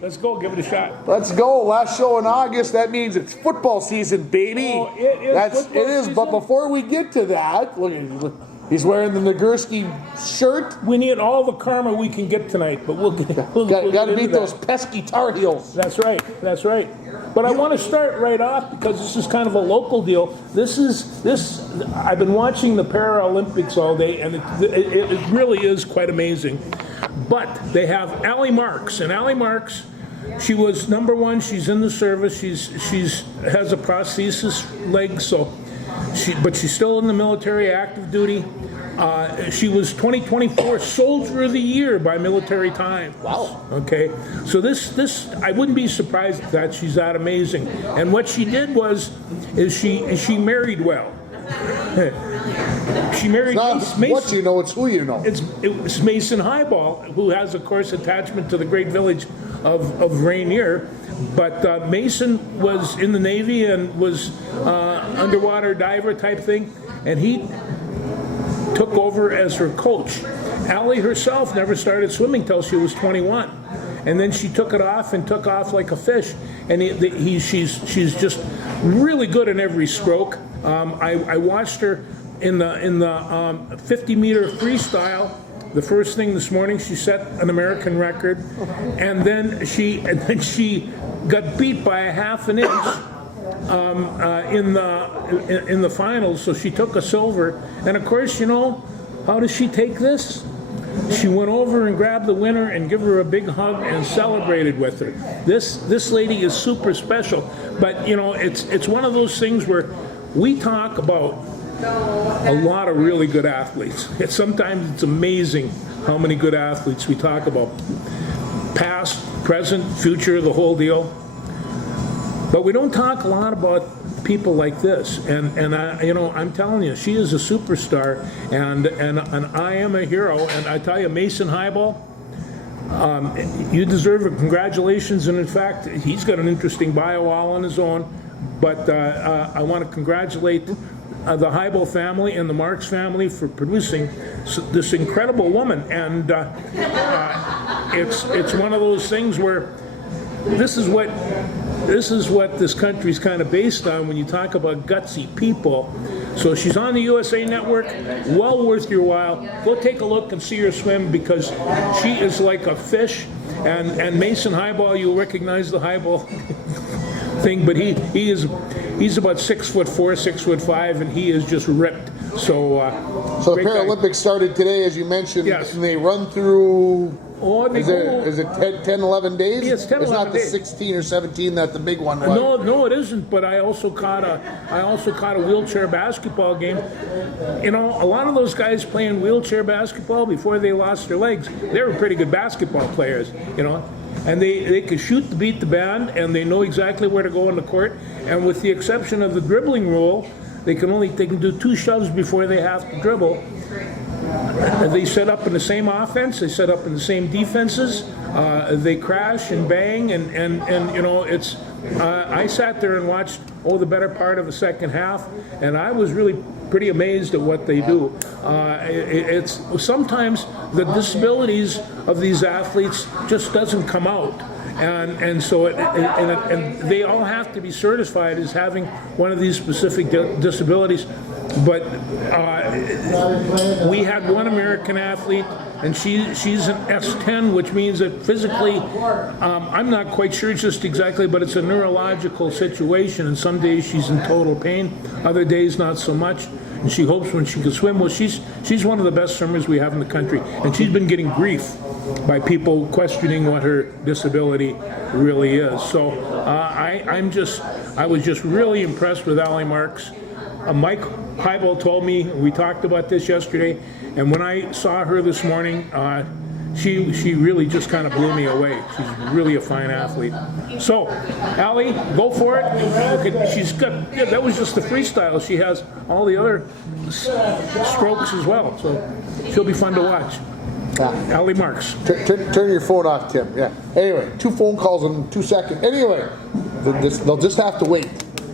Let's go. Give it a shot. Let's go. Last show in August. That means it's football season, baby. Oh, it is football season? But before we get to that, look, he's wearing the Nagurski shirt. We need all the karma we can get tonight, but we'll Got to beat those pesky Tar Heels. That's right. That's right. But I want to start right off because this is kind of a local deal. This. I've been watching the Paralympics all day, and it really is quite amazing. But they have Allie Marks, and Allie Marks, she was number one. She's in the service. She's has a prosthesis leg, but she's still in the military, active duty. She was 2024 Soldier of the Year by Military Times. Wow. Okay, so this I wouldn't be surprised that she's that amazing. And what she did is she married well. She married Mason. What you know, it's who you know. It was Mason Highball, who has, of course, attachment to the great village of Rainier. But Mason was in the Navy and was underwater diver type thing, and he took over as her coach. Allie herself never started swimming till she was 21, and then she took off like a fish. And she's just really good in every stroke. I watched her in the 50-meter freestyle. The first thing this morning, she set an American record, and then she got beat by a half an inch in the finals. So she took a silver, and of course, how does she take this? She went over and grabbed the winner and gave her a big hug and celebrated with her. This lady is super special, but it's one of those things where we talk about a lot of really good athletes. Sometimes it's amazing how many good athletes we talk about. Past, present, future, the whole deal. But we don't talk a lot about people like this. And I'm telling you, she is a superstar, and I am a hero. And I tell you, Mason Highball, you deserve it. Congratulations. And in fact, he's got an interesting bio all on his own. But I want to congratulate the Highball family and the Marks family for producing this incredible woman. And it's one of those things where this is what this country's kind of based on when you talk about gutsy people. So she's on the USA Network, well worth your while. Go take a look and see her swim, because she is like a fish. And Mason Highball, you'll recognize the Highball thing, but he's about 6'4", 6'5", and he is just ripped. So the Paralympics started today, as you mentioned. Yes. And they run through. Is it 10, 11 days? Yes, 10, 11 days. It's not the 16 or 17 that the big one was. No, it isn't. But I also caught a wheelchair basketball game. A lot of those guys playing wheelchair basketball before they lost their legs, they were pretty good basketball players. And they could shoot to beat the band, and they know exactly where to go on the court. And with the exception of the dribbling rule, they can do 2 shoves before they have to dribble. They set up in the same offense. They set up in the same defenses. They crash and bang, and it's. I sat there and watched the better part of the second half, and I was really pretty amazed at what they do. It's sometimes the disabilities of these athletes just doesn't come out. And so they all have to be certified as having one of these specific disabilities. But we had one American athlete, and she's an S10, which means that physically, I'm not quite sure just exactly, but it's a neurological situation. And some days she's in total pain, other days not so much. And she hopes when she can swim. Well, she's one of the best swimmers we have in the country, and she's been getting grief by people questioning what her disability really is. So I was just really impressed with Allie Marks. Mike Highball told me, we talked about this yesterday, and when I saw her this morning, she really just kind of blew me away. She's really a fine athlete. So, Allie, go for it. Okay, she's got, that was just the freestyle. She has all the other strokes as well, so she'll be fun to watch. Yeah. Allie Marks. Turn your phone off, Tim. Yeah. Anyway, 2 phone calls in 2 seconds. Anyway, they'll just have to wait.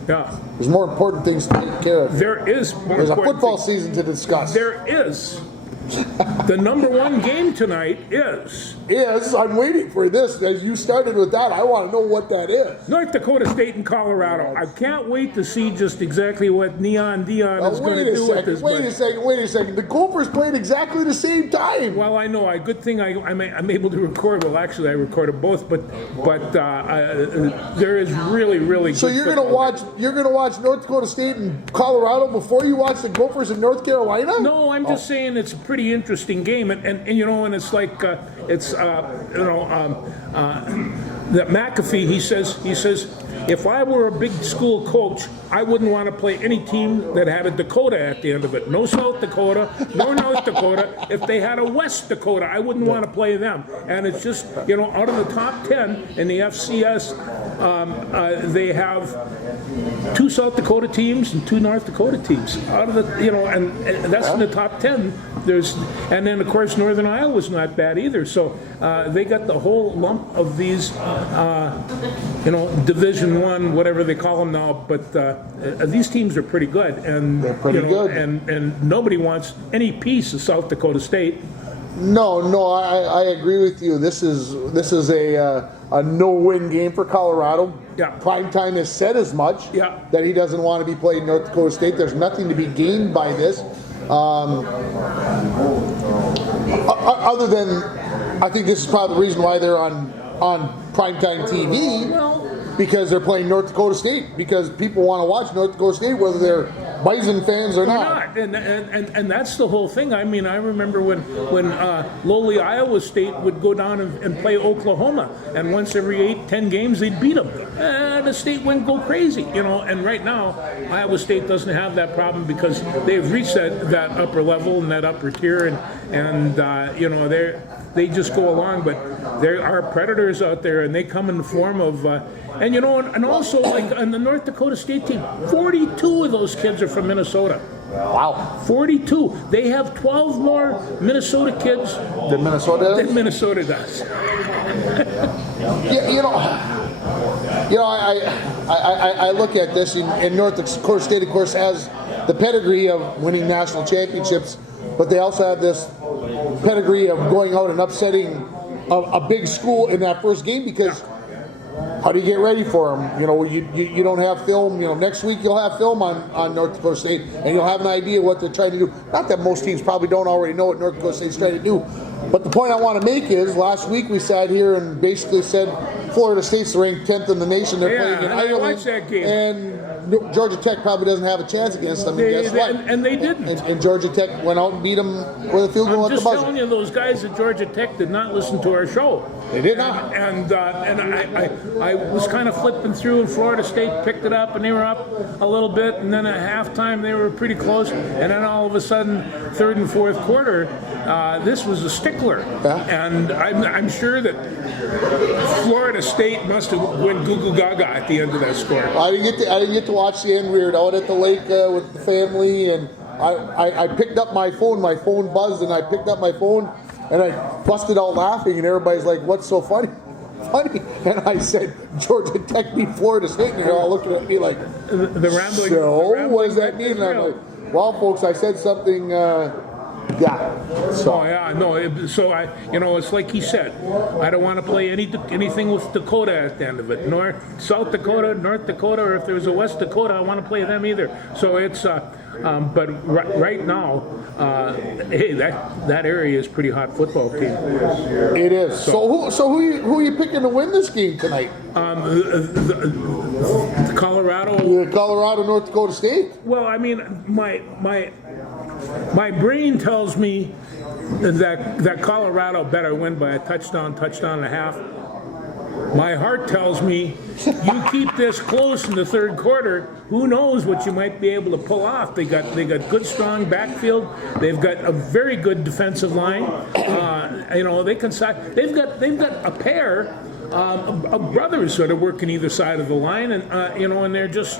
Yeah. There's more important things to take care of. There is more There's a football season to discuss. There is. The number one game tonight is Yes, I'm waiting for this. As you started with that, I want to know what that is. North Dakota State and Colorado. I can't wait to see just exactly what Neon Dion is going to do with this. Wait a second. The Gophers played exactly the same time. Well, I know. Good thing I'm able to record. Well, actually, I recorded both, but there is really good. So you're gonna watch North Dakota State and Colorado before you watch the Gophers in North Carolina? No, I'm just saying it's a pretty interesting game, and you know, and it's like that McAfee. He says if I were a big school coach, I wouldn't want to play any team that had a Dakota at the end of it. No South Dakota, no North Dakota. If they had a West Dakota, I wouldn't want to play them. And it's just, you know, out of the top 10 in the FCS, they have 2 South Dakota teams and 2 North Dakota teams. Out of the, you know, and that's in the top 10. And then of course Northern Iowa's not bad either. So they got the whole lump of these, you know, Division I, whatever they call them now. But these teams are pretty good, and they're pretty good. And nobody wants any piece of South Dakota State. No, I agree with you. This is a no-win game for Colorado. Yeah. Primetime has said as much. Yeah. That he doesn't want to be playing North Dakota State. There's nothing to be gained by this, other than I think this is probably the reason why they're on primetime TV. Well, because they're playing North Dakota State, because people want to watch North Dakota State whether they're Bison fans or not. And that's the whole thing. I mean, I remember when lowly Iowa State would go down and play Oklahoma, and once every 8-10 games they'd beat them. The state wouldn't go crazy, you know. And right now, Iowa State doesn't have that problem because they've reached that upper level and that upper tier, and you know, they just go along. But there are predators out there, and they come in the form of. And you know, and also like on the North Dakota State team, 42 of those kids are from Minnesota. Wow. 42. They have 12 more Minnesota kids Than Minnesota does? than Minnesota does. Yeah, you know, I look at this, and North Dakota State, of course, has the pedigree of winning national championships, but they also have this pedigree of going out and upsetting a big school in that first game, because how do you get ready for them? You know, you don't have film. You know, next week you'll have film on North Dakota State, and you'll have an idea what they're trying to do. Not that most teams probably don't already know what North Dakota State's trying to do, but the point I want to make is last week we sat here and basically said Florida State's ranked 10th in the nation. They're playing in Ireland, I watched that game. and Georgia Tech probably doesn't have a chance against them. And guess what? And they didn't. And Georgia Tech went out and beat them with a field goal I'm at the just buzzer. telling you, those guys at Georgia Tech did not listen to our show. They did not. And I was kind of flipping through, and Florida State picked it up, and they were up a little bit, and then at halftime they were pretty close, and then all of a sudden, third and fourth quarter, this was a stickler. Yeah. And I'm sure that Florida State must have went goo goo gaga at the end of that score. I didn't get to watch the end. We were out at the lake with the family, and I picked up my phone. My phone buzzed, and I picked up my phone, and I busted out laughing, and everybody's like, "What's so funny?" And I said, "Georgia Tech beat Florida State," and they're all looking at me like, The rambling. "So what does that mean?" And I'm like, "Well, folks, I said something." Yeah. So. Oh yeah, no. So it's like he said. I don't want to play anything with Dakota at the end of it. South Dakota, North Dakota, or if there's a West Dakota, I want to play them either. So it's. But right now, hey, that area is pretty hot football team. It is. So who are you picking to win this game tonight? The Colorado. Colorado, North Dakota State. Well, I mean, my brain tells me that Colorado better win by a touchdown and a half. My heart tells me you keep this close in the third quarter, who knows what you might be able to pull off. They got good, strong backfield. They've got a very good defensive line. They can. They've got a pair of brothers that are working either side of the line, and and they're just.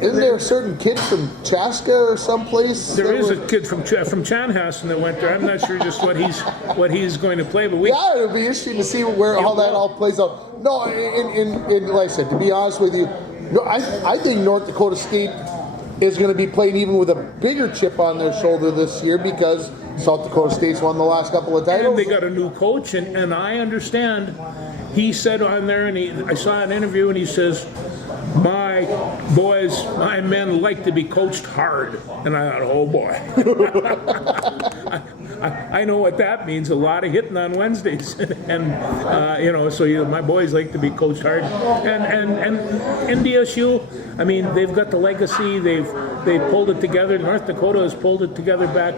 Isn't there a certain kid from Chaska or someplace? There is a kid from Chanhassen that went there. I'm not sure just what he's going to play, but yeah, it'll be interesting to see how that all plays out. No, in like I said, to be honest with you, I think North Dakota State is going to be playing even with a bigger chip on their shoulder this year, because South Dakota State's won the last couple of titles. And they got a new coach, and I understand. He said on there, and I saw an interview, and he says, "My boys, my men like to be coached hard." And I thought, oh boy. I know what that means, a lot of hitting on Wednesdays. And, my boys like to be coached hard. And NDSU, I mean, they've got the legacy, they've pulled it together. North Dakota has pulled it together back.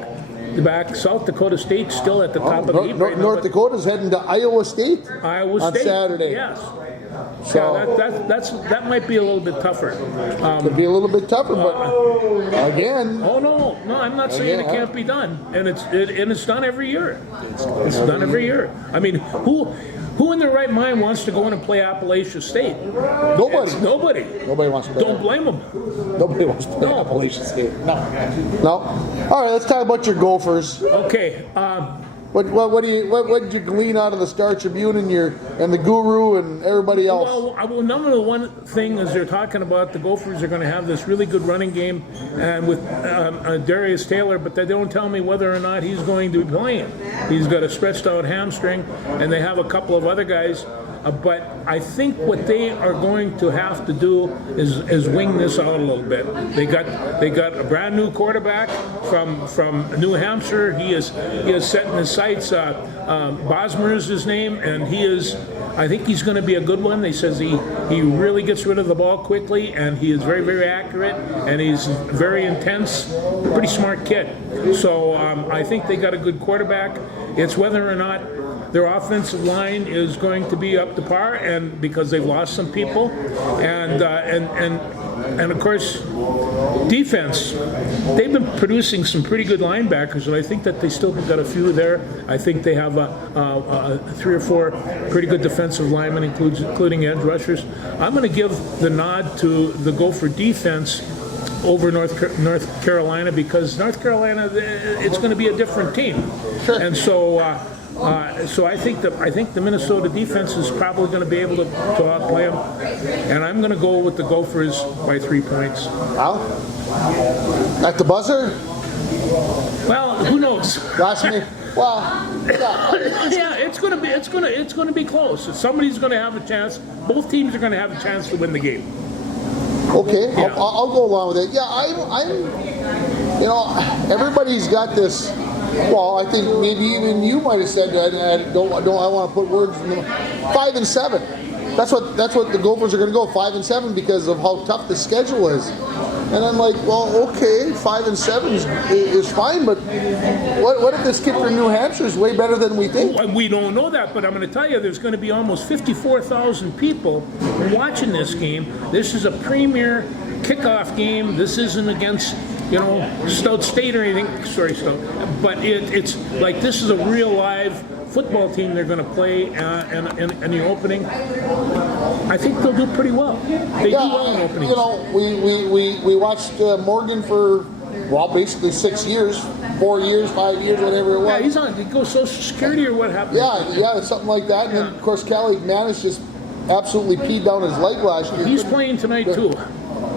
South Dakota State's still at the top of the heap right now. North Dakota's heading to Iowa State Iowa on State, Saturday. yes. So Yeah, that might be a little bit tougher. could be a little bit tougher, but again, Oh no, I'm not saying it can't be done, and it's done every year. It's done every year. I mean, who in their right mind wants to go in and play Appalachia State? nobody. Nobody. Nobody wants to play. Don't blame them. Nobody wants to play No. Appalachian State. No. All right, let's talk about your Gophers. Okay. What did you glean out of the Star Tribune and the Guru and everybody else? Well, number one thing is they're talking about the Gophers are going to have this really good running game and with Darius Taylor, but they don't tell me whether or not he's going to be playing. He's got a stretched out hamstring, and they have a couple of other guys. But I think what they are going to have to do is wing this out a little bit. They got a brand new quarterback from New Hampshire. He is setting his sights. Bosmer is his name, and I think he's going to be a good one. They says he really gets rid of the ball quickly, and he is very, very accurate, and he's very intense. Pretty smart kid. So I think they got a good quarterback. It's whether or not their offensive line is going to be up to par, and because they've lost some people, and of course, defense. They've been producing some pretty good linebackers, and I think that they still got a few there. I think they have 3 or 4 pretty good defensive linemen, including edge rushers. I'm going to give the nod to the Gopher defense over North Carolina, because North Carolina, it's going to be a different team, and so. So I think the Minnesota defense is probably going to be able to outplay them, and I'm going to go with the Gophers by 3 points. Well, at the buzzer? Well, who knows? Last minute. Well, Yeah, it's going to be close. Somebody's going to have a chance. Both teams are going to have a chance to win the game. okay, Yeah. I'll go along with it. Yeah, I'm everybody's got this. Well, I think maybe even you might have said that. I want to put words in the 5 and 7. That's what the Gophers are going to go 5 and 7 because of how tough the schedule is. And I'm like, well, okay, 5 and 7 is fine, but what if this kid from New Hampshire is way better than we think? We don't know that, but I'm going to tell you, there's going to be almost 54,000 people watching this game. This is a premier kickoff game. This isn't against Stout State or anything. Sorry, Stout. But it's like this is a real live football team they're going to play in the opening. I think they'll do pretty well. They do well in openings. We watched Morgan for, basically 6 years, 4 years, 5 years, whatever it was. Yeah, he's on. He goes Social Security or what happened? Yeah, something like that. And then, of course, Kelly McManus just absolutely peed down his leg last year. He's playing tonight too.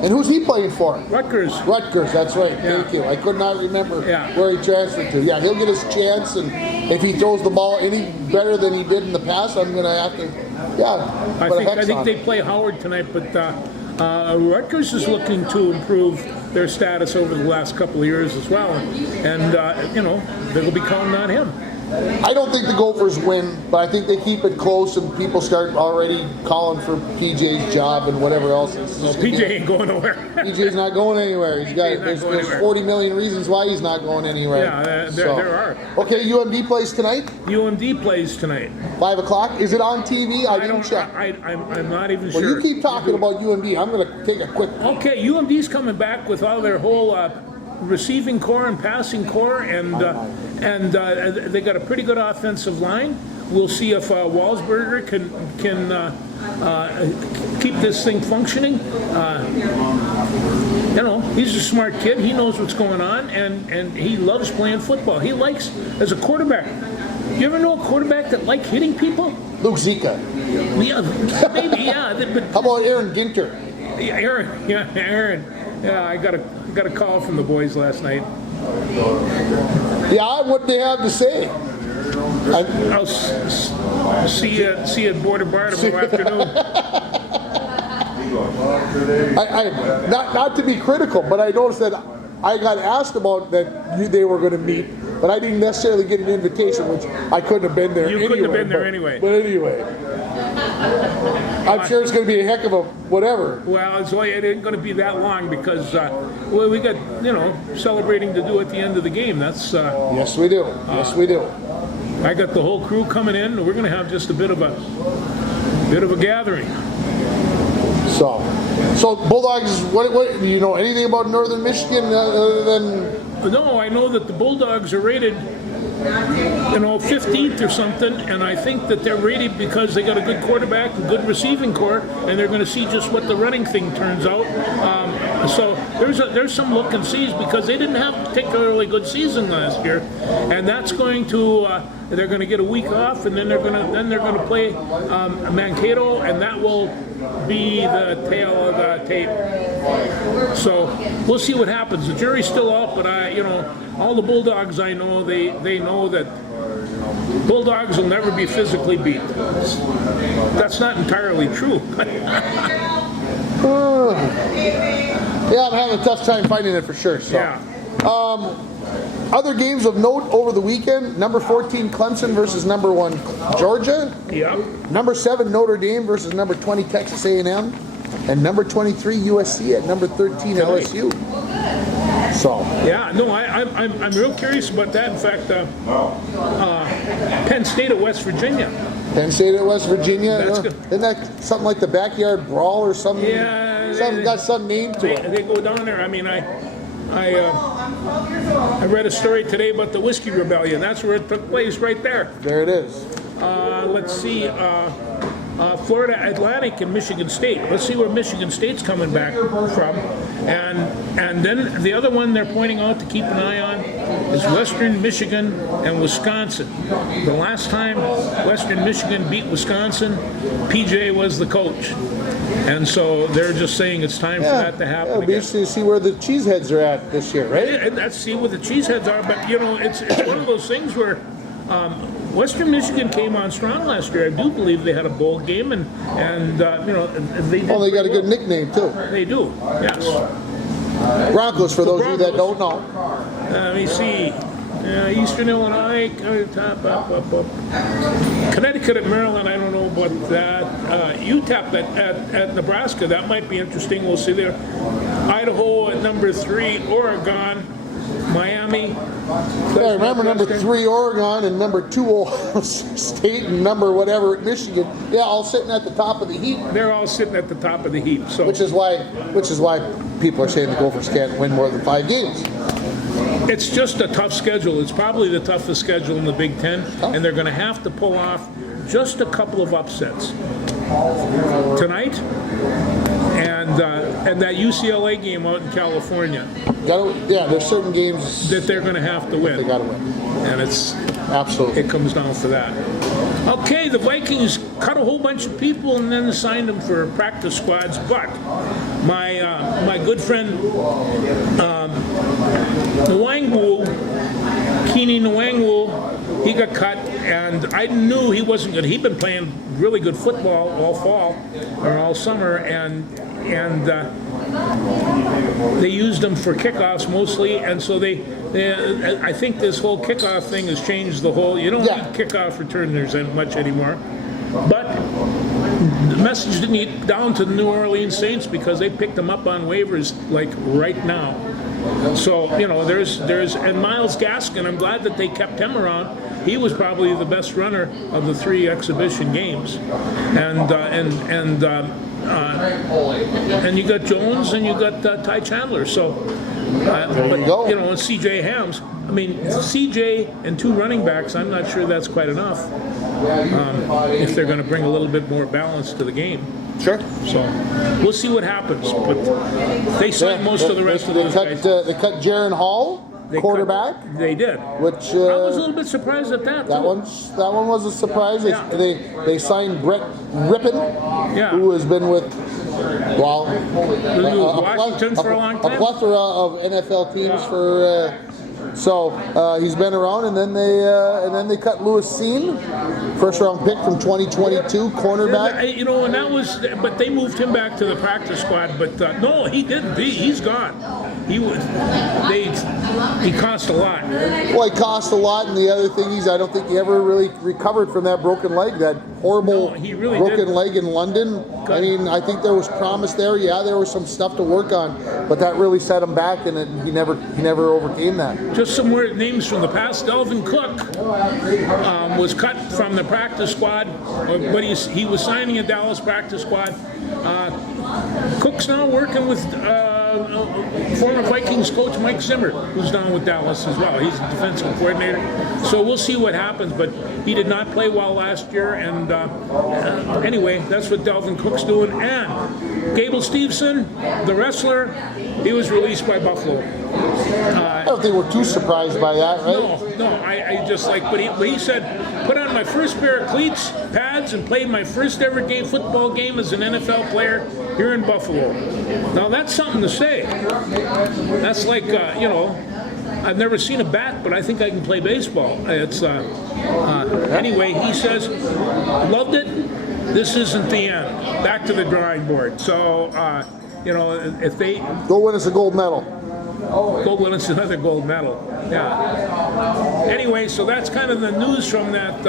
And who's he playing for? Rutgers. Rutgers, that's right. Yeah. Thank you. I could not remember Yeah. where he transferred to. Yeah, he'll get his chance, and if he throws the ball any better than he did in the past, I'm going to have to, I think they play Howard tonight, but Rutgers is looking to improve their status over the last couple of years as well, and they'll be counting on him. I don't think the Gophers win, but I think they keep it close, and people start already calling for PJ's job and whatever else. PJ ain't going nowhere. PJ's not going anywhere. There's 40 million reasons why he's not going anywhere. Yeah, there are. Okay, UMD plays tonight. UMD plays tonight. 5 o'clock. Is it on TV? I didn't check. I'm not even Well, sure. you keep talking about UMD. I'm going to take a quick. Okay, UMD's coming back with all their whole receiving core and passing core, and they got a pretty good offensive line. We'll see if Walsberger can keep this thing functioning. He's a smart kid. He knows what's going on, and he loves playing football. He likes, as a quarterback. You ever know a quarterback that likes hitting people? Luke Zika. Yeah, maybe, yeah. But How about Aaron Ginter? Aaron. Yeah, I got a call from the boys last night. Yeah, what they have to say. I'll see you at Border Bar tomorrow afternoon. Not to be critical, but I noticed that I got asked about that they were going to meet, but I didn't necessarily get an invitation, which I couldn't have been there anyway. You couldn't have been there anyway. But anyway. I'm sure it's going to be a heck of a whatever. Well, it ain't going to be that long because we got celebrating to do at the end of the game. That's Yes, we do. Yes, we do. I got the whole crew coming in. We're going to have just a bit of a gathering. So Bulldogs. What do you know anything about Northern Michigan other than? No, I know that the Bulldogs are rated 15th or something, and I think that they're rated because they got a good quarterback, a good receiving core, and they're going to see just what the running thing turns out. So there's some look and sees because they didn't have a particularly good season last year, and that's going to they're going to get a week off, and then they're going to play Mankato, and that will be the tail of the tape. So we'll see what happens. The jury's still out, but all the Bulldogs I know, they know that Bulldogs will never be physically beat. That's not entirely true. Yeah, I'm having a tough time finding it for sure. So. Yeah. Other games of note over the weekend: number 14 Clemson versus number 1 Georgia. Yep. Number 7 Notre Dame versus number 20 Texas A&M, and number 23 USC at number 13 LSU. So. Yeah, no, I'm real curious about that. In fact, Penn State at West Virginia. Penn State at West Virginia. That's good. Isn't that something like the backyard brawl or something? Yeah, got some name to it. They go down there. I mean, I read a story today about the Whiskey Rebellion. That's where it took place, right there. There it is. Let's see, Florida Atlantic and Michigan State. Let's see where Michigan State's coming back from. And then the other one they're pointing out to keep an eye on is Western Michigan and Wisconsin. The last time Western Michigan beat Wisconsin, PJ was the coach. And so they're just saying it's time for that to happen. It'll be interesting to see where the Cheeseheads are at this year, right? And let's see where the Cheeseheads are. But, it's one of those things where Western Michigan came on strong last year. I do believe they had a bowl game, and they did. Oh, they got a good nickname, too. They do, yes. Broncos, for those of you that don't know. Let me see. Eastern Illinois, Connecticut at Maryland, I don't know about that. UTEP at Nebraska, that might be interesting. We'll see there. Idaho at number 3, Oregon, Miami. Yeah, remember number 3 Oregon and number 2 Ohio State and number whatever at Michigan. Yeah, all sitting at the top of the heap. They're all sitting at the top of the heap. So which is why people are saying the Gophers can't win more than 5 games. It's just a tough schedule. It's probably the toughest schedule in the Big Ten, and they're going to have to pull off just a couple of upsets tonight, and that UCLA game out in California. There's certain games that they're going to have to win. They got to win, and absolutely it comes down to that. Okay, the Vikings cut a whole bunch of people and then signed them for practice squads, but my good friend Keene Nwangwu, he got cut, and I knew he wasn't good. He'd been playing really good football all fall or all summer, and they used him for kickoffs mostly, and so I think this whole kickoff thing has changed the whole. You don't need kickoff returners much anymore, but the message didn't get down to the New Orleans Saints because they picked him up on waivers like right now. So there's and Myles Gaskin. I'm glad that they kept him around. He was probably the best runner of the 3 exhibition games, and you got Jones and you got Ty Chandler. So, there you go. And C.J. Hams. I mean, C.J. and 2 running backs. I'm not sure that's quite enough if they're going to bring a little bit more balance to the game. Sure. So we'll see what happens. But they signed most of the rest of those guys. They cut Jaron Hall, quarterback. They did. Which I was a little bit surprised at that. That one was a surprise. Yeah. They signed Brett Rippon, who has been with Washington for a long time. A plethora of NFL teams for So he's been around, and then they cut Lewis Seen, first round pick from 2022, cornerback. You know, and that was, but they moved him back to the practice squad. But no, he didn't. He's gone. He cost a lot. Well, he cost a lot, and the other thing is, I don't think he ever really recovered from that broken leg, that horrible No, he really broken didn't. leg in London. I mean, I think there was promise there. Yeah, there was some stuff to work on, but that really set him back, and he never overcame that. Just some weird names from the past. Delvin Cook was cut from the practice squad, but he was signing a Dallas practice squad. Cook's now working with former Vikings coach Mike Zimmer, who's down with Dallas as well. He's a defensive coordinator. So we'll see what happens, but he did not play well last year. And anyway, that's what Delvin Cook's doing. And Gable Steveson, the wrestler, he was released by Buffalo. I don't think we're too surprised by that, right? No, I just like, but he said, put on my first pair of cleats, pads, and played my first ever football game as an NFL player here in Buffalo. Now that's something to say. That's like, I've never seen a bat, but I think I can play baseball. It's anyway, he says, loved it. This isn't the end. Back to the drawing board. So, if they Go win us a gold medal. go win us another gold medal. Yeah. Anyway, so that's kind of the news from that.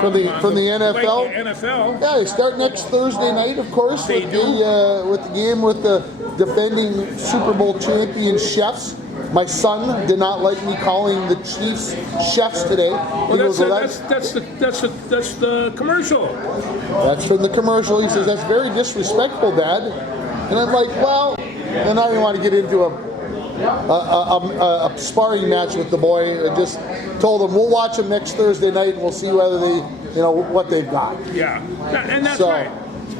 From the NFL? NFL. Yeah, they start next Thursday night, of course, They with do. the game with the defending Super Bowl champion chefs. My son did not like me calling the Chiefs chefs today. Well, that's the commercial. That's from the commercial. He says, that's very disrespectful, Dad. And I'm like, well, then I didn't want to get into a sparring match with the boy. I just told him, we'll watch them next Thursday night and we'll see whether they, what they've got. Yeah, and that's So, right.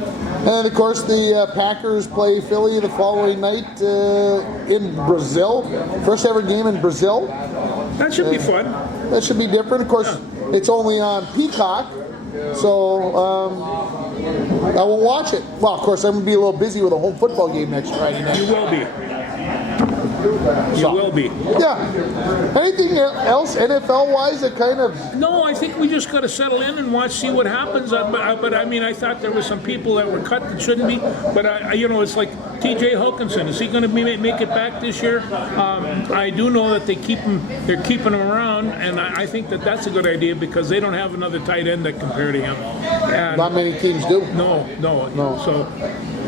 And then, of course, the Packers play Philly the following night in Brazil. First ever game in Brazil. That should be fun. That should be different. Of course, it's only on Peacock, so I will watch it. Well, of course, I'm going to be a little busy with a home football game next Friday night. You will be. You will be. Yeah. Anything else NFL-wise that kind of... No, I think we just got to settle in and see what happens. But I mean, I thought there were some people that were cut that shouldn't be. But it's like T.J. Hawkinson. Is he going to make it back this year? I do know that they're keeping him around, and I think that's a good idea because they don't have another tight end that can compare to him. And Not many teams do. No. So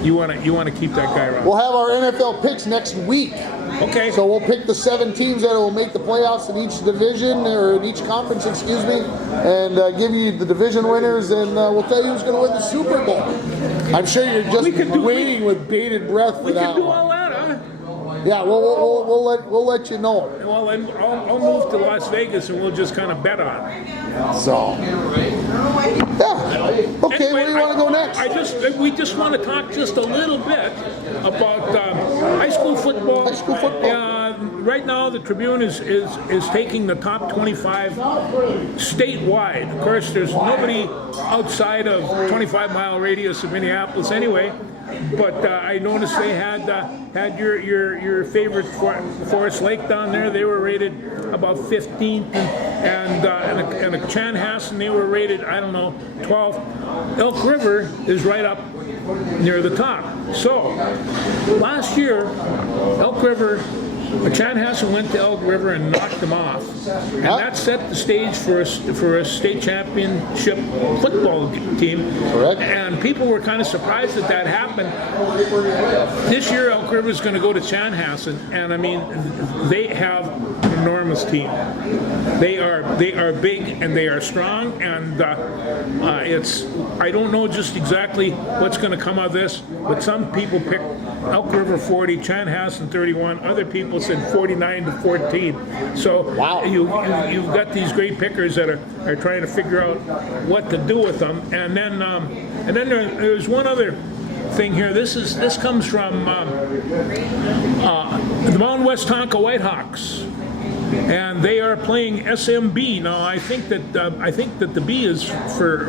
you want to keep that guy around. We'll have our NFL picks next week. Okay. So we'll pick the 7 teams that will make the playoffs in each division, or in each conference, excuse me, and give you the division winners, and we'll tell you who's going to win the Super Bowl. I'm sure you're just waiting with bated breath for We that can do one. all that, huh? Yeah, we'll let you know. Well, then I'll move to Las Vegas and we'll just kind of bet on it. So, yeah. Okay, Anyway, where do you want to go next? We just want to talk just a little bit about high school football. High school football. Right now, the Tribune is taking the top 25 statewide. Of course, there's nobody outside of 25-mile radius of Minneapolis anyway. But I noticed they had your favorite Forest Lake down there. They were rated about 15th, and Chanhassen, they were rated, I don't know, 12th. Elk River is right up near the top. So last year, Elk River, Chanhassen went to Elk River and knocked them off, and that set the stage for a state championship football team. Correct. And people were kind of surprised that happened. This year, Elk River is going to go to Chanhassen, and I mean, they have an enormous team. They are big and they are strong, and I don't know just exactly what's going to come of this, but some people picked Elk River 40, Chanhassen 31. Other people said 49 to 14. So wow. You've got these great pickers that are trying to figure out what to do with them. And then there's one other thing here. This comes from the Mountain West Tonka Whitehawks. And they are playing SMB now. I think that the B is for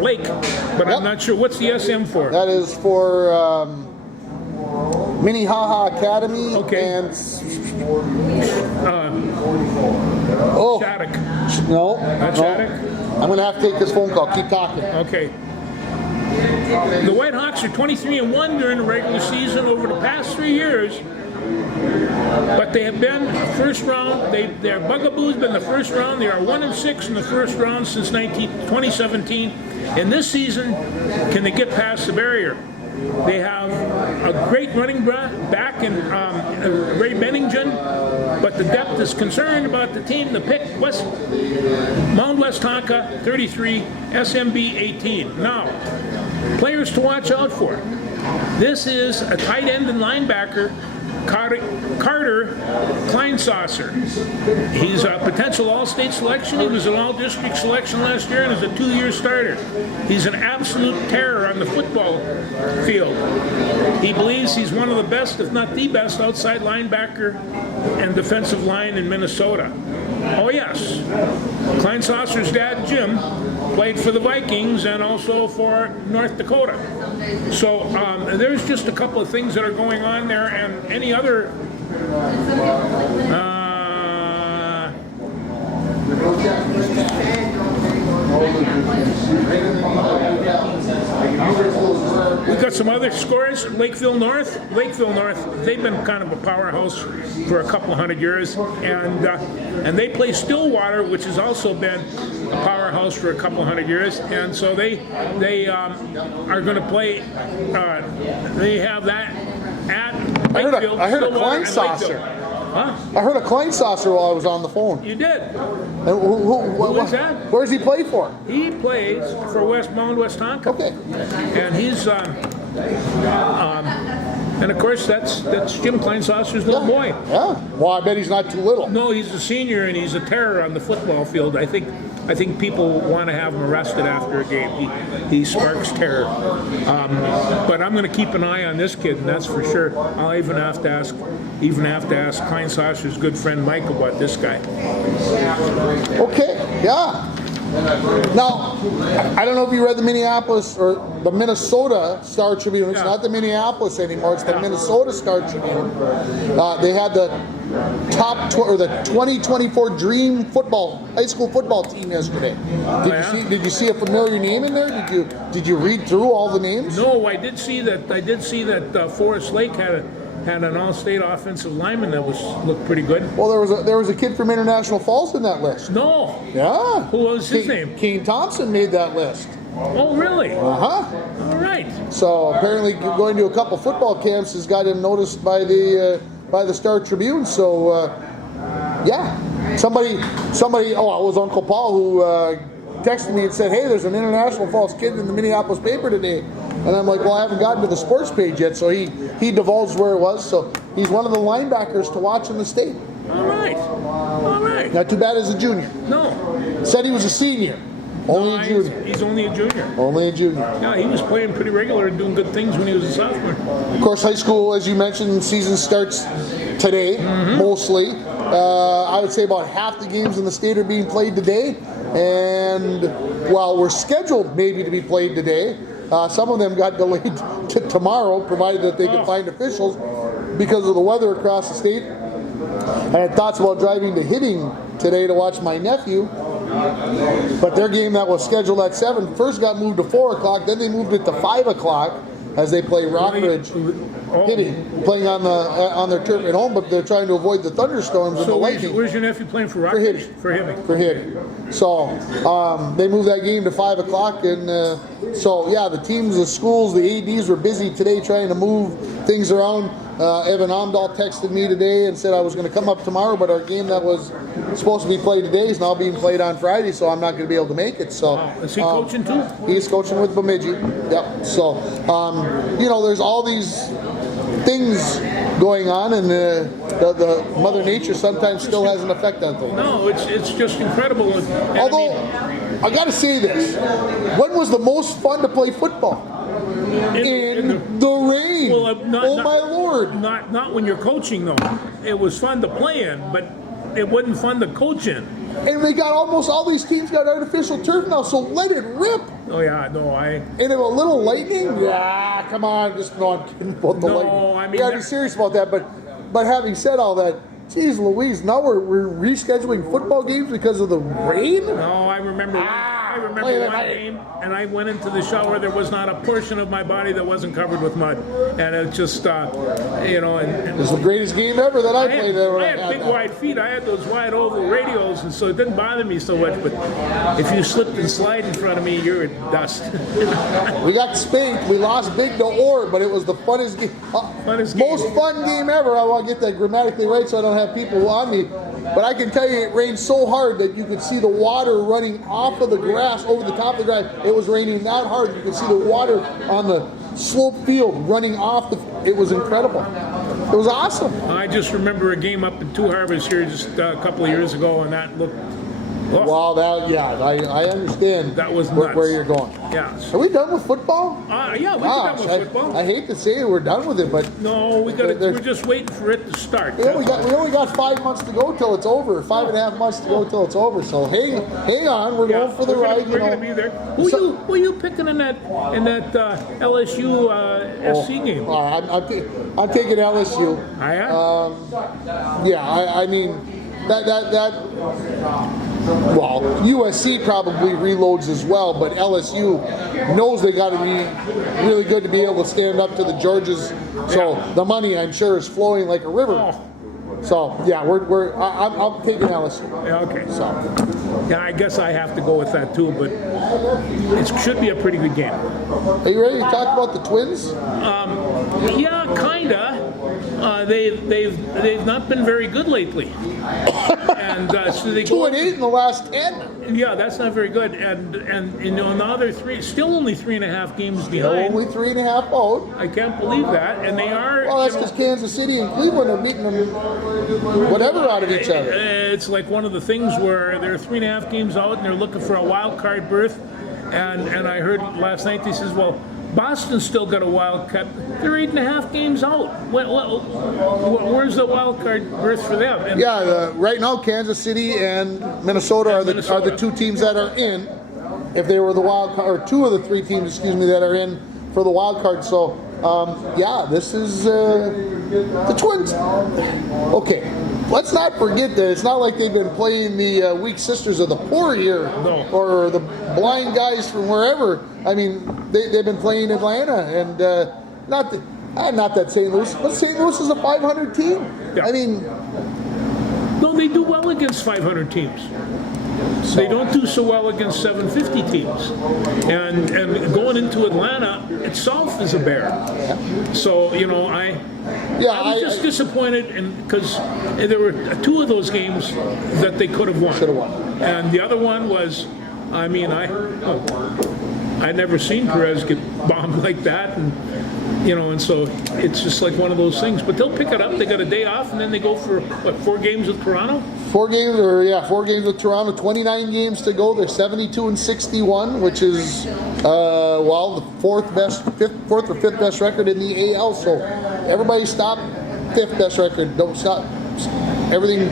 Blake, but I'm not sure what's the SM for. That is for Minnehaha Academy. Okay. And oh Shattuck. no, Not no. Shattuck? I'm gonna have to take this phone call. Keep talking. Okay. The Whitehawks are 23-1 during the regular season over the past 3 years, but they have been first round. Their bugaboo's been the first round. They are 1-6 in the first round since 2017. And this season, can they get past the barrier? They have a great running back in Ray Benningen, but the depth is concerned about the team. The pick, Mount West Tonka 33, SMB 18. Now, players to watch out for. This is a tight end and linebacker, Carter Kleinsasser. He's a potential all-state selection. He was an all-district selection last year and is a 2-year starter. He's an absolute terror on the football field. He believes he's one of the best, if not the best, outside linebacker and defensive line in Minnesota. Oh yes, Kleinsasser's dad, Jim, played for the Vikings and also for North Dakota. So there's just a couple of things that are going on there, and any other we've got some other scores. Lakeville North, they've been kind of a powerhouse for a couple of 100 years, and they play Stillwater, which has also been a powerhouse for a couple of 100 years, and so they are going to play. They have that at Lakeville. I heard a Stillwater, and Kleinsasser. Lakeville. Huh? I heard a Kleinsasser while I was on the phone. You did. And who is that? Where does he play for? He plays for Mount West Tonka. Okay. And he's and of course that's Jim Kleinsasser's little boy. Yeah. Well, I bet he's not too little. No, he's a senior and he's a terror on the football field. I think people want to have him arrested after a game. He sparks terror. But I'm going to keep an eye on this kid, and that's for sure. I'll even have to ask Kleinsasser's good friend Mike about this guy. Okay. Yeah. Now, I don't know if you read the Minneapolis or the Minnesota Star Tribune. It's not the Minneapolis anymore. It's the Minnesota Star Tribune. They had the the 2024 Dream high school football team yesterday. Did you see a familiar name in there? Did you read through all the names? No, I did see that Forest Lake had an all-state offensive lineman that looked pretty good. Well, there was a kid from International Falls in that list. No. Yeah. Who was his name? Kane Thompson made that list. Oh, really? Uh-huh. All right. So apparently going to a couple football camps has got him noticed by the Star Tribune. So yeah, somebody. Oh, it was Uncle Paul who texted me and said, "Hey, there's an International Falls kid in the Minneapolis paper today." And I'm like, well, I haven't gotten to the sports page yet. So he divulged where it was. So he's one of the linebackers to watch in the state. All right. Not too bad as a junior. No. Said he was a senior. Only a junior. He's only a junior. Only a junior. Yeah, he was playing pretty regular and doing good things when he was a sophomore. Of course, high school, as you mentioned, season starts today, mostly. I would say about half the games in the state are being played today. And while we're scheduled maybe to be played today, some of them got delayed to tomorrow, provided that they could find officials because of the weather across the state. I had thoughts about driving to Hidding today to watch my nephew, but their game that was scheduled at 7 first got moved to 4 o'clock, then they moved it to 5 o'clock as they play Rockridge Hidding, playing on their turf at home, but they're trying to avoid the thunderstorms and the lightning. Where's your nephew playing for Rockridge? For Hidding. So they moved that game to 5 o'clock, and so yeah, the teams, the schools, the ADs were busy today trying to move things around. Evan Amdahl texted me today and said I was going to come up tomorrow, but our game that was supposed to be played today is now being played on Friday, so I'm not going to be able to make it. So is he coaching too? He's coaching with Bemidji. Yep. So there's all these things going on, and the Mother Nature sometimes still has an effect on things. No, it's just incredible. Although I got to say this, when was the most fun to play football? In the rain. Well, my Lord. Not when you're coaching though. It was fun to play in, but it wasn't fun to coach in. And they got almost all these teams got artificial turf now, so let it rip. Oh yeah, no, And if a little lightning, yeah, come on, just no, I'm kidding about the No, lightning. I mean, We gotta be serious about that. But having said all that, geez Louise, now we're rescheduling football games because of the rain? No, I remember play the one night. game, and I went into the shower. There was not a portion of my body that wasn't covered with mud, and it just, you know, and It's the greatest game ever that I played. I had big wide feet. I had those wide oval radials, and so it didn't bother me so much. But if you slipped and slide in front of me, you're dust. We got spanked. We lost big to Orr, but it was the funnest game. Funnest game. Most fun game ever. I want to get that grammatically right so I don't have people on me. But I can tell you it rained so hard that you could see the water running off of the grass over the top of the grass. It was raining that hard. You could see the water on the slope field running off. It was incredible. It was awesome. I just remember a game up in Two Harbors here just a couple of years ago, and that looked. Oh, Wow, I understand That was where nuts. you're going. yeah. Are we done with football? Yeah, we're done with football. I hate to say it, we're done with it, but No, There- we're just waiting for it to start. we only got 5 months to go till it's over. 5.5 months to go till it's over. So hang on, we're going for the ride. We're gonna be there. Who you picking in that LSU SC game? I'm taking LSU. Yeah, I mean that. Well, USC probably reloads as well, but LSU knows they got to be really good to be able to stand up to the Georges. So the money, I'm sure, is flowing like a river. Oh. So yeah, I'm taking LSU. Yeah, okay. So Yeah, I guess I have to go with that too, but it should be a pretty good game. are you ready to talk about the Twins? Yeah, kinda. They've not been very good lately, and so they 2-8 in the last 10. Yeah, that's not very good, and you know now they're still only 3.5 games behind. Only 3.5 out. I can't believe that, and they are. Well, that's you know, because Kansas City and Cleveland are beating them whatever out of each other. It's like one of the things where they're 3.5 games out and they're looking for a wild card berth. And I heard last night they says, well, Boston's still got a wild card. They're 8.5 games out. Where's the wild card berth for them? And Yeah, right now Kansas City and Minnesota are the two teams that are in. If they were the wild card, or two of the three teams, excuse me, that are in for the wild card. So yeah, this is the Twins. Okay, let's not forget that it's not like they've been playing the weak sisters of the poor here, No. or the blind guys from wherever. I mean, they've been playing Atlanta, and not that St. Louis, but St. Louis is a 500 team. Yeah. I mean, no, they do well against 500 teams. They don't do so well against 750 teams. And going into Atlanta itself is a bear. So, you know, I was just disappointed because there were two of those games that they could have won. Should have won. And the other one was, I mean, I'd never seen Perez get bombed like that. And, you know, and so it's just like one of those things. But they'll pick it up. They got a day off, and then they go for, 4 games with Toronto? 4 games with Toronto, 29 games to go. They're 72-61, which is the fourth or fifth best record in the AL. So everybody stop 5th best record. Don't stop everything.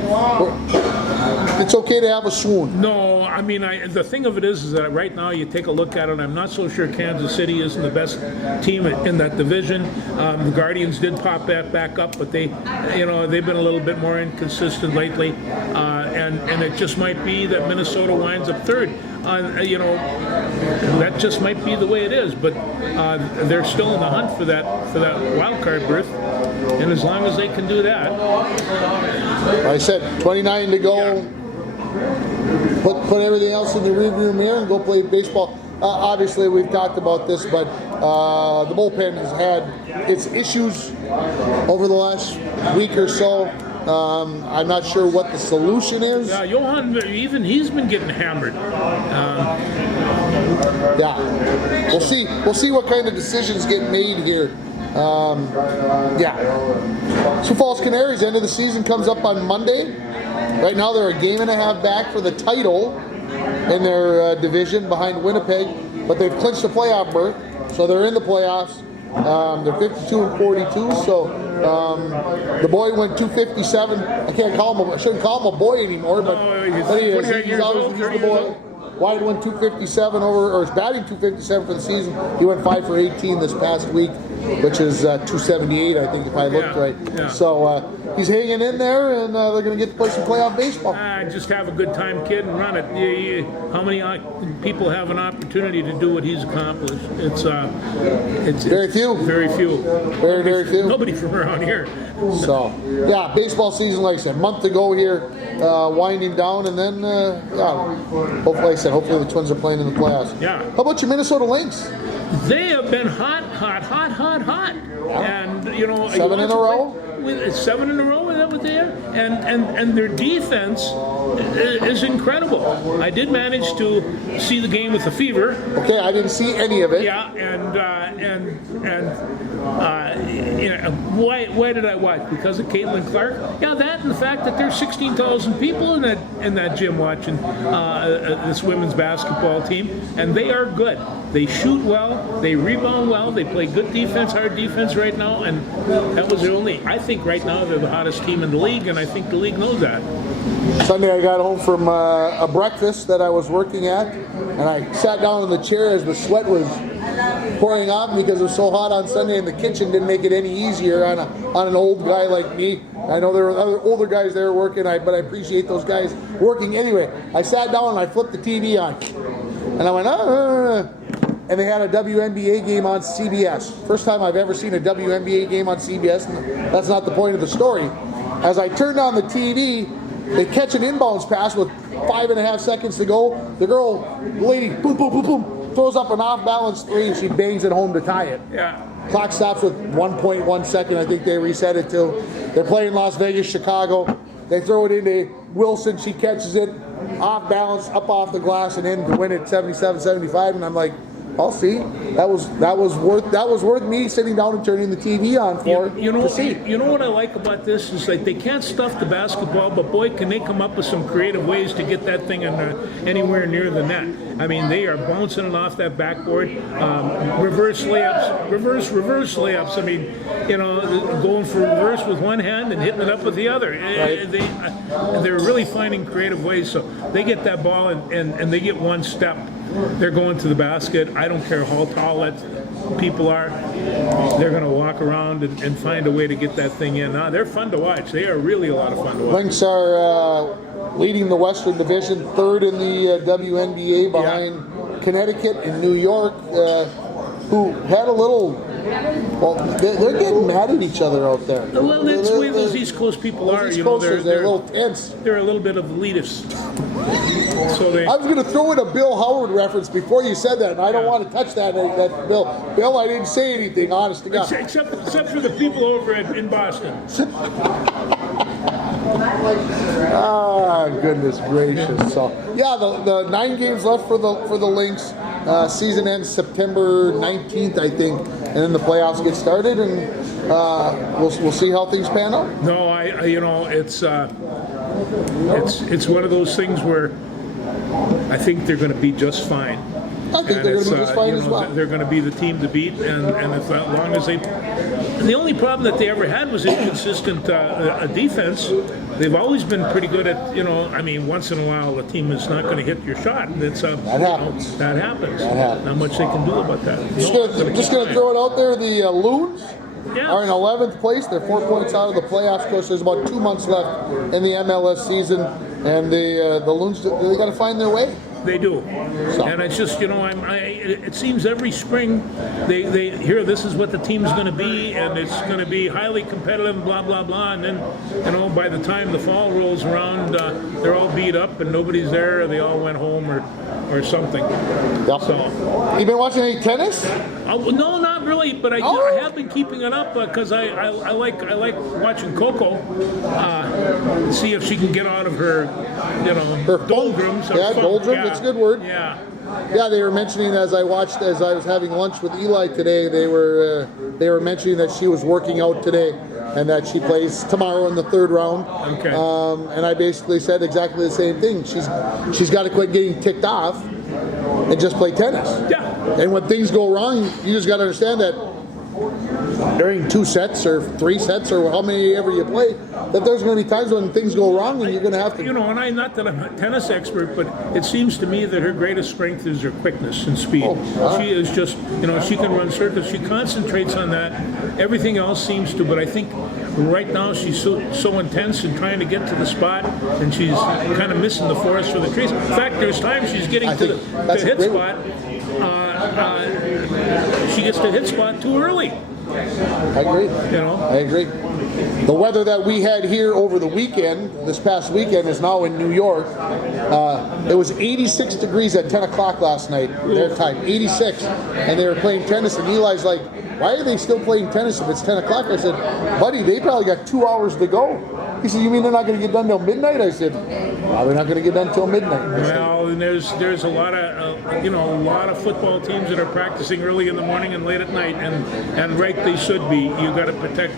It's okay to have a swoon. No, I mean, the thing of it is that right now you take a look at it, I'm not so sure Kansas City isn't the best team in that division. The Guardians did pop that back up, but they've been a little bit more inconsistent lately. And it just might be that Minnesota winds up 3rd. That just might be the way it is, but they're still in the hunt for that wild card berth. And as long as they can do that. Like I said, 29 to go. Yeah. Put everything else in the rearview mirror and go play baseball. Obviously, we've talked about this, but the bullpen has had its issues over the last week or so. I'm not sure what the solution is. Johan, even he's been getting hammered. Yeah, we'll see. We'll see what kind of decisions get made here. Sioux Falls Canaries, end of the season comes up on Monday. Right now they're a game and a half back for the title in their division behind Winnipeg, but they've clinched the playoff berth, so they're in the playoffs. They're 52 and 42. So the boy went 257. I shouldn't call him a boy anymore, but he is. He's the boy. Wyatt went 257 or is batting 257 for the season. He went 5 for 18 this past week, which is 278, I think, if I looked right. Yeah. So he's hanging in there, and they're going to get to play some playoff baseball. Just have a good time, kid, and run it. How many people have an opportunity to do what he's accomplished? It's Very few. Very few. Very few. Nobody from around here. So, yeah, baseball season, like I said, month to go here, winding down, and then, hopefully the Twins are playing in the playoffs. Yeah. How about your Minnesota Lynx? They have been hot. And, 7 in a row? 7 in a row, is that what they are? And their defense is incredible. I did manage to see the game with the Fever. Okay, I didn't see any of it. Yeah, why did I watch? Because of Caitlin Clark? Yeah, that and the fact that there's 16,000 people in that gym watching this women's basketball team, and they are good. They shoot well, they rebound well, they play good defense, hard defense right now, and that was their only. I think right now they're the hottest team in the league, and I think the league knows that. Sunday I got home from a breakfast that I was working at, and I sat down in the chair as the sweat was pouring off me because it was so hot on Sunday, and the kitchen didn't make it any easier on an old guy like me. I know there were other older guys there working, but I appreciate those guys working anyway. I sat down and I flipped the TV on, and I went, and they had a WNBA game on CBS. First time I've ever seen a WNBA game on CBS, and that's not the point of the story. As I turned on the TV, they catch an inbounds pass with 5.5 seconds to go. The lady, boom, boom, boom, boom, throws up an off-balance 3, and she bangs it home to tie it. Yeah. Clock stops with 1.1 second. I think they reset it to. They're playing Las Vegas, Chicago. They throw it into Wilson. She catches it off balance, up off the glass, and in to win it 77-75. And I'm like, I'll see. That was worth me sitting down and turning the TV on to see. You know what I like about this is like they can't stuff the basketball, but boy, can they come up with some creative ways to get that thing anywhere near the net. I mean, they are bouncing it off that backboard, reverse layups, reverse layups. I mean, going for reverse with one hand and hitting it up with the other. Right. They're really finding creative ways. So they get that ball and they get one step. They're going to the basket. I don't care how tall that people are. They're going to walk around and find a way to get that thing in. Now, they're fun to watch. They are really a lot of fun to watch. Lynx are leading the Western Division, 3rd in the WNBA behind Connecticut and New York, who had a little. Well, they're getting mad at each other out there. Well, that's the way those East Coast people are. East Coasters, they're a little tense. They're a little bit of elitist. So I was going to throw in a Bill Howard reference before you said that, and I don't want to touch that Bill. Bill, I didn't say anything, honest to God. Except for the people over in Boston. Goodness gracious. So, yeah, the 9 games left for the Lynx. Season ends September 19th, I think, and then the playoffs get started, and we'll see how things pan out. No, it's one of those things where I think they're going to be just fine. I think they're going to be just fine as well. They're going to be the team to beat, and as long as they. The only problem that they ever had was inconsistent defense. They've always been pretty good at, once in a while the team is not going to hit your shot. That happens. That happens. Not much they can do about that. Just going to throw it out there. The Loons are in 11th place. They're 4 points out of the playoffs. Of course, there's about 2 months left in the MLS season, and the Loons, they got to find their way. They do, and it's just it seems every spring they hear this is what the team's going to be, and it's going to be highly competitive, blah blah blah, and then by the time the fall rolls around, they're all beat up and nobody's there, or they all went home or something. Yep. So, you been watching any tennis? No, not really, but I have been keeping it up because I like watching Coco, see if she can get out of her doldrums. Doldrums. That's a good word. Yeah. Yeah, they were mentioning as I was having lunch with Eli today. They were mentioning that she was working out today and that she plays tomorrow in the 3rd round. Okay. And I basically said exactly the same thing. She's got to quit getting ticked off and just play tennis. Yeah. And when things go wrong, you just got to understand that during 2 sets or 3 sets or how many ever you play, that there's going to be times when things go wrong and you're going to have to. You know, and not that I'm a tennis expert, but it seems to me that her greatest strength is her quickness and speed. She is just, you know, she can run circles. She concentrates on that. Everything else seems to, but I think right now she's so intense in trying to get to the spot, and she's kind of missing the forest for the trees. In fact, there's times she's getting to the hit spot. She gets to hit spot too early. I agree. You know, I agree. The weather that we had here over the weekend, this past weekend, is now in New York. It was 86 degrees at 10 o'clock last night, their time, 86. And they were playing tennis, and Eli's like, why are they still playing tennis if it's 10 o'clock? I said, buddy, they probably got 2 hours to go. He said, you mean they're not going to get done till midnight? I said, probably not going to get done till midnight. well, and there's a lot of a lot of football teams that are practicing early in the morning and late at night, and right they should be. You got to protect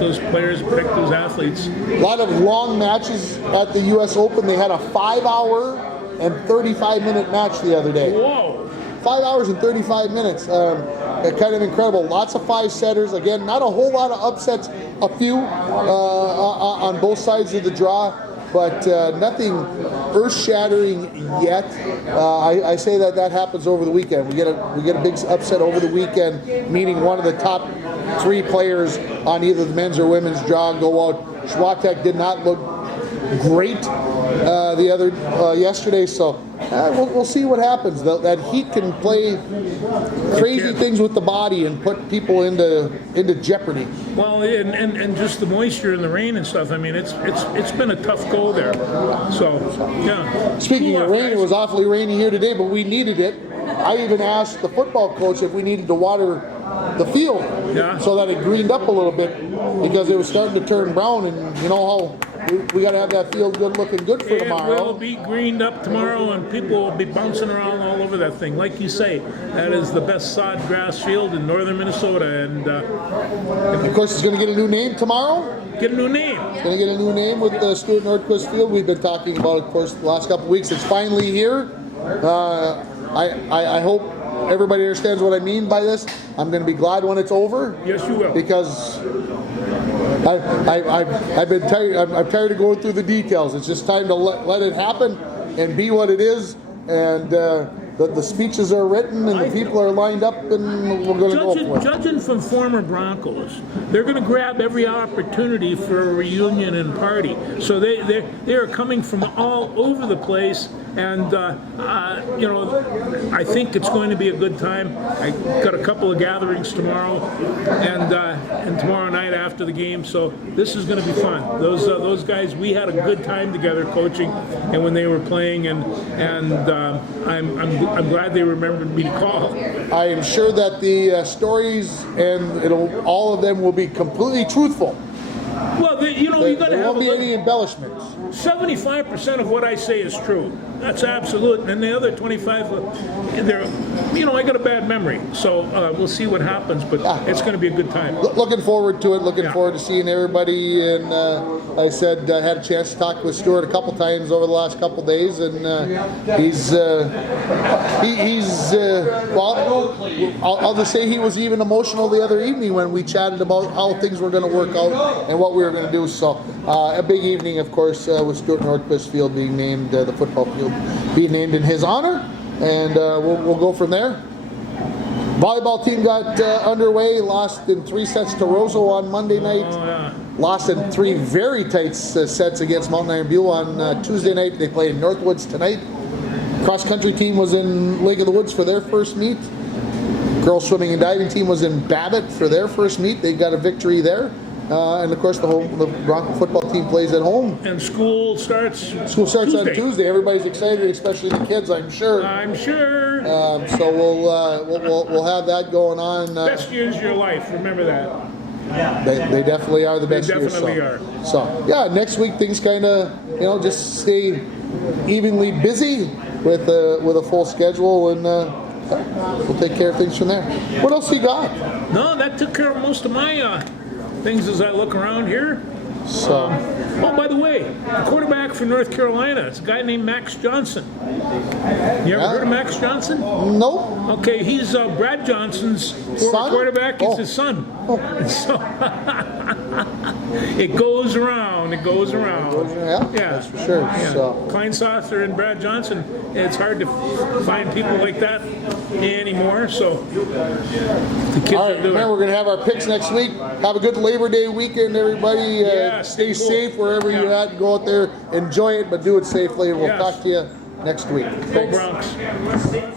those players, protect those athletes. A lot of long matches at the U.S. Open. They had a 5-hour and 35-minute match the other day. Whoa! 5 hours and 35 minutes. Kind of incredible. Lots of 5-setters. Again, not a whole lot of upsets. A few on both sides of the draw, but nothing earth-shattering yet. I say that happens over the weekend. We get a big upset over the weekend, meaning one of the top 3 players on either the men's or women's draw go out. Swiatek did not look great yesterday, so we'll see what happens. That heat can play crazy things with the body and put people into jeopardy. Well, and just the moisture and the rain and stuff. I mean, it's been a tough go there. So yeah. Speaking of rain, it was awfully rainy here today, but we needed it. I even asked the football coach if we needed to water the field so that it greened up a little bit, because it was starting to turn brown, and you know how we got to have that field looking good for tomorrow. It will be greened up tomorrow, and people will be bouncing around all over that thing. Like you say, that is the best sod grass field in northern Minnesota, and of course, it's going to get a new name tomorrow. Get a new name. It's going to get a new name with the Stuart Nordquist Field. We've been talking about it, of course, the last couple of weeks. It's finally here. I hope everybody understands what I mean by this. I'm going to be glad when it's over. Yes, you will. Because I've been tired. I'm tired of going through the details. It's just time to let it happen and be what it is. And the speeches are written and the people are lined up, and we're going to go for it. Judging from former Broncos, they're going to grab every opportunity for a reunion and party. So they are coming from all over the place, and I think it's going to be a good time. I got a couple of gatherings tomorrow, and tomorrow night after the game. So this is going to be fun. Those guys, we had a good time together coaching, and when they were playing, and I'm glad they remembered me to call. I am sure that the stories and all of them will be completely truthful. Well, you got to have. There won't be any embellishments. 75% of what I say is true. That's absolute, and the other 25, I got a bad memory, so we'll see what happens. But it's going to be a good time. Looking forward to it. Looking forward to seeing everybody. And I said I had a chance to talk with Stuart a couple times over the last couple days, and I'll just say he was even emotional the other evening when we chatted about how things were going to work out and what we were going to do. So a big evening, of course, with Stuart Nordquist Field being named, the football field being named in his honor, and we'll go from there. Volleyball team got underway, lost in 3 sets to Roseau on Monday night. Lost in 3 very tight sets against Mountain Iron Buell on Tuesday night. They play in Northwoods tonight. Cross country team was in Lake of the Woods for their first meet. Girls swimming and diving team was in Babbitt for their first meet. They got a victory there. And of course, the Bronco football team plays at home. And school starts Tuesday. On Tuesday. Everybody's excited, especially the kids, I'm sure. I'm sure. So we'll have that going on. Best years of your life. Remember that. They definitely are the best They years. definitely are. So yeah, next week things kind of just stay evenly busy with a full schedule, and we'll take care of things from there. What else you got? No, that took care of most of my things as I look around here. So, Oh, by the way, the quarterback for North Carolina, it's a guy named Max Johnson. You ever heard of Max Johnson? nope. Okay, he's Brad Johnson's former Son? quarterback. He's Oh. his son. So it goes around. It goes around. Yeah, that's for sure. Yeah. So, Klein Saucer and Brad Johnson. It's hard to find people like that anymore. So the kids all are right, doing. remember, we're going to have our picks next week. Have a good Labor Day weekend, everybody. Yeah, stay stay cool. safe wherever you're at. Go out there, enjoy it, but do it safely. We'll Yes. talk to you next week. Go Thanks. Bronx.